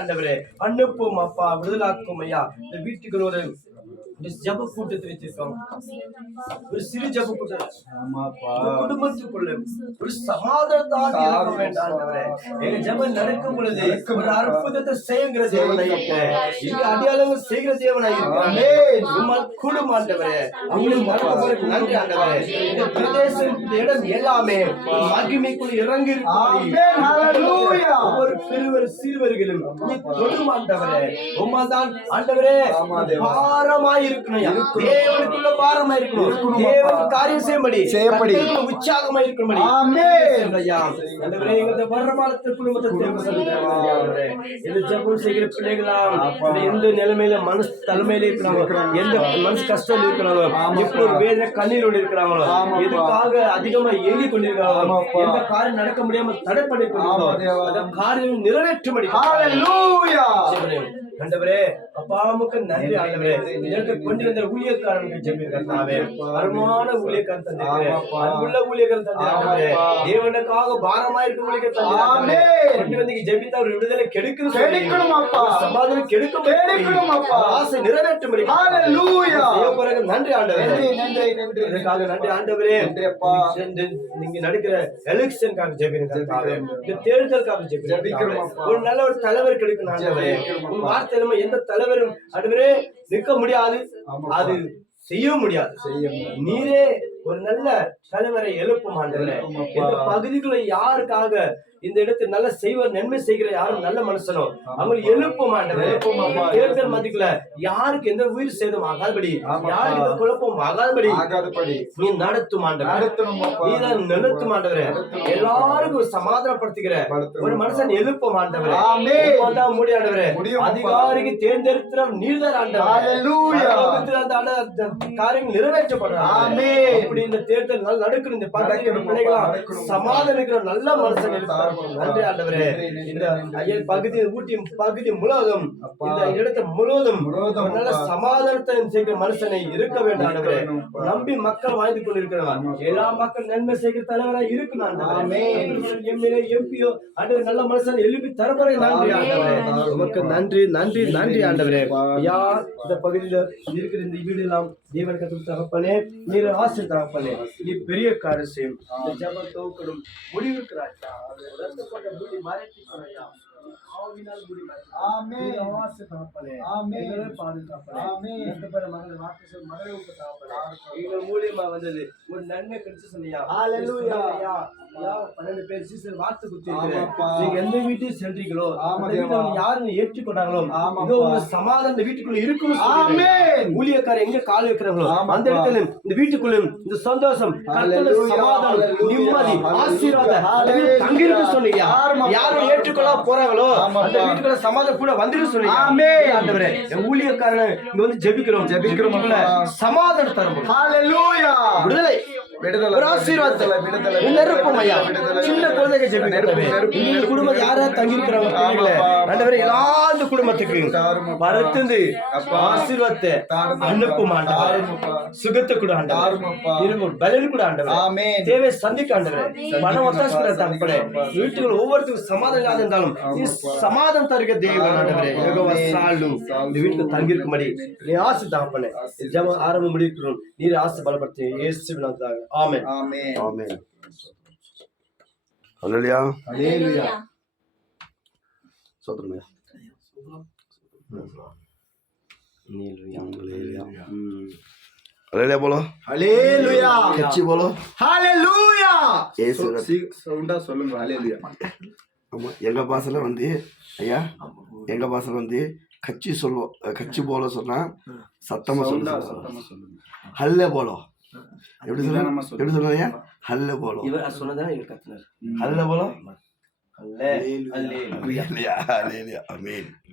ஆண்டவரே அனுப்பும் அப்பா, விடுதலாக்கும் ஐயா. இந்த வீட்டுக்கு ஒரு ஜப கூட்டத்தை வச்சிருக்கோம். ஒரு சிறு ஜப கூட்டம் குடும்பத்துக்குள்ள ஒரு சமாதானத்தான் இருக்க வேண்டாம் ஆண்டவரே. எங்க ஜபம் நடக்கும் பொழுது ஒரு அற்புதத்தை செய்கிற தேவனாய் இங்க அடையாளங்கள் செய்கிற தேவனாய் குடும்பம் ஆண்டவரே. உங்களுக்கு நன்றி ஆண்டவரே. இந்த பிரதேசம், இந்த இடம் எல்லாமே மகிமைக்குள் இறங்கி ஒவ்வொரு பெருவர் சிறுவர்களும் ஆண்டவரே உம்மாதான் ஆண்டவரே பாரமாய் இருக்கணும். தேவனுக்குள்ள பாரமாய் இருக்கணும். தேவனுக்கு காரியம் செய்யப்படி உற்சாகமாய் இருக்கணும். ஆண்டவரே எங்க வர்றமான குடும்பத்தை ஜெபம் செய்கிற பிள்ளைகளாம் எந்த நிலைமையில மனசு தலைமையில இருக்கிறாங்க, எந்த மனசு கஷ்டம் இருக்கிறாங்க, எப்படி ஒரு வேதனை கண்ணீரோடு இருக்கிறாங்களோ, எதுக்காக அதிகமா இயங்கி கொண்டிருக்கிறாங்களோ, எந்த காரியம் நடக்க முடியாம தடை பண்ணி அந்த காரியம் நிறைவேற்றும்படி ஆண்டவரே அப்பாவுக்கு நன்றி ஆண்டவரே. எனக்கு கொண்டிருந்த ஊழியக்காரனுக்கு ஜெபிக்கிறேன். அருமான ஊழியக்காரன் தந்திருக்கிறேன். அன்புள்ள ஊழியக்காரன் தந்திருக்கிறேன். தேவனுக்காக பாரமா இருக்க ஊழியக்காரன் கொண்டு வந்து ஜெபித்தா ஒரு விடுதலை கெடுக்கணும் அப்பா, சமாதானம் கெடுக்கணும் அப்பா, ஆசை நிறைவேற்றும்படி நன்றி ஆண்டவரே. இதற்காக நன்றி ஆண்டவரே. நீங்க நடக்கிற எலெக்ஷனுக்காக ஜெபிக்கிறேன். இந்த தேர்தலுக்காக ஜெபிக்கிறேன். ஒரு நல்ல ஒரு தலைவர் கிடைக்கணும் ஆண்டவரே. எந்த தலைவரும் ஆண்டவரே நிற்க முடியாது, அது செய்ய முடியாது. நீரே ஒரு நல்ல தலைவரை எழுப்பும் ஆண்டவரே. இந்த பகுதிகளை யாருக்காக இந்த இடத்துல நல்ல செய்வர் நன்மை செய்கிற யாரும் நல்ல மனுஷனோ அவங்க எழுப்பும் ஆண்டவரே. தேர்தல் மதிக்கல யாருக்கு எந்த உயிர் சேதம் ஆகாதபடி, யாருக்கு குழப்பம் ஆகாதபடி நீ நடத்தும் ஆண்டவரே. நீதான் நடத்தும் ஆண்டவரே. எல்லாருக்கும் சமாதானப்படுத்துகிற ஒரு மனுஷன் எழுப்பும் ஆண்டவரே. முடியாண்டவரே அதிகாரிக்கு தேர்ந்தெடுக்கிற நீர்தான் ஆண்டவரே. காரியம் நிறைவேற்றப்படுறாங்க. இந்த தேர்தல் நடக்கணும். இந்த பிள்ளைகளா சமாதானிக்கிற நல்ல மனுஷன் எழுப்பார். நன்றி ஆண்டவரே. இந்த பகுதி ஊட்டி பகுதி முழுவதும் இந்த இடத்தை முழுவதும் நல்ல சமாதானத்தை செய்கிற மனுஷனை இருக்க வேண்டும் ஆண்டவரே. நம்பி மக்கள் வாழ்ந்து கொண்டிருக்கிறாங்க. எல்லா மக்கள் நன்மை செய்கிற தலைவராக இருக்கணும் ஆண்டவரே. எம்எல்ஏ எம்பியோ ஆண்டவர் நல்ல மனுஷன் எழுப்பி தரப்பறை. நன்றி ஆண்டவரே. உமக்கு நன்றி நன்றி நன்றி ஆண்டவரே. யார் இந்த பகுதியில் இருக்கிற இந்த வீடு எல்லாம் தேவன் கத்து தகப்பனே, நீர் ஆசை தகப்பனே, நீ பெரிய காரியம் செய்யும். இந்த ஜெபம் தோக்கணும் முடிவிருக்கிறாய். ரத்தப்பட்ட பூமி மறைத்து கொள்ளையா ஆவினால் பூமி மறைத்து ஆமென். ஆசை தகப்பனே ஆமென். பாதுகாப்பனே ஆமென். ரத்தப்பட மகளை வாக்கு சொல் மகளை உப்பு தகப்பனே எங்கள் மூலியமா வந்தது ஒரு நன்மை கிடைச்சு சொன்னியா. ஹalleluya. யா 12 பேர் சீசர் வார்த்தை கொடுத்தீங்க. நீங்க எந்த வீட்டுக்கு சென்றீங்களோ அந்த வீட்டை யாருன்னு ஏற்றுக்கொண்டாங்களோ இதோ ஒரு சமாதானம் இந்த வீட்டுக்குள்ள இருக்குன்னு ஆமென். ஊழியக்காரர் எங்க கால் வைக்கிறாங்களோ அந்த இடத்துல இந்த வீட்டுக்குள்ள இந்த சந்தோஷம், கர்த்தருடைய சமாதானம், நிம்மதி, ஆசீர்வாதம் தங்கி இருக்கு சொன்னீங்க. யாரும் ஏற்றுக்கொள்ள போறாங்களோ அந்த வீட்டுக்குள்ள சமாதானம் கூட வந்துட்டு சொன்னீங்க. ஆமென் ஆண்டவரே. ஊழியக்காரன் இங்க வந்து ஜெபிக்கிறோம் சமாதானம் தரும். ஹalleluya. விடுதலை ஒரு ஆசீர்வாதத்தை நிரப்பும் ஐயா. சின்ன குழந்தைங்க ஜெபிக்கிறோம். குடும்பம் யாரா தங்கி இருக்கிறாங்க ஆண்டவரே. எல்லா குடும்பத்துக்கு பரத்துந்து ஆசீர்வாதத்தை அனுப்பும் ஆண்டவரே. சுகத்தை கூட ஆண்டவரே. பலன் கூட ஆண்டவரே. தேவை சந்திக்க ஆண்டவரே. பணம் ஒத்தாசை தரப்படே. வீட்டுகள் ஒவ்வொருத்தருக்கும் சமாதானம் இருந்தாலும் சமாதானம் தருக தேவன் ஆண்டவரே. இந்த வீட்டுக்கு தங்கியிருக்கும்படி நீ ஆசை தாப்பனே. ஜெபம் ஆரம்பம் முடிக்கிறோம். நீர் ஆசை பலப்படுத்தி இயேசுவின் நாமத்தில் ஆமென் ஆமென் ஆமென். ஹல்லேலூயா ஹல்லேலூயா. சோதரமே ஹல்லேலூயா ஹல்லேலூயா. ஹல்லேலூயா போலோ. ஹல்லேலூயா. கச்சி போலோ. ஹல்லேலூயா. இயேசு சவுண்டா சொல்லுங்க. ஹல்லேலூயா. ஆமா, எங்க பாசல வந்து ஐயா எங்க பாசல வந்து கச்சி சொல்லுவோம். கச்சி போல சொன்னா சத்தமா சொல்லுங்க. ஹல்லே போலோ. எப்படி சொல்லுங்க? ஹல்லே போலோ. இவர் சொன்னதா இவர் கத்துனார். ஹல்லே போலோ. ஹல்லேலூயா. ஹல்லேலூயா. ஆமென்.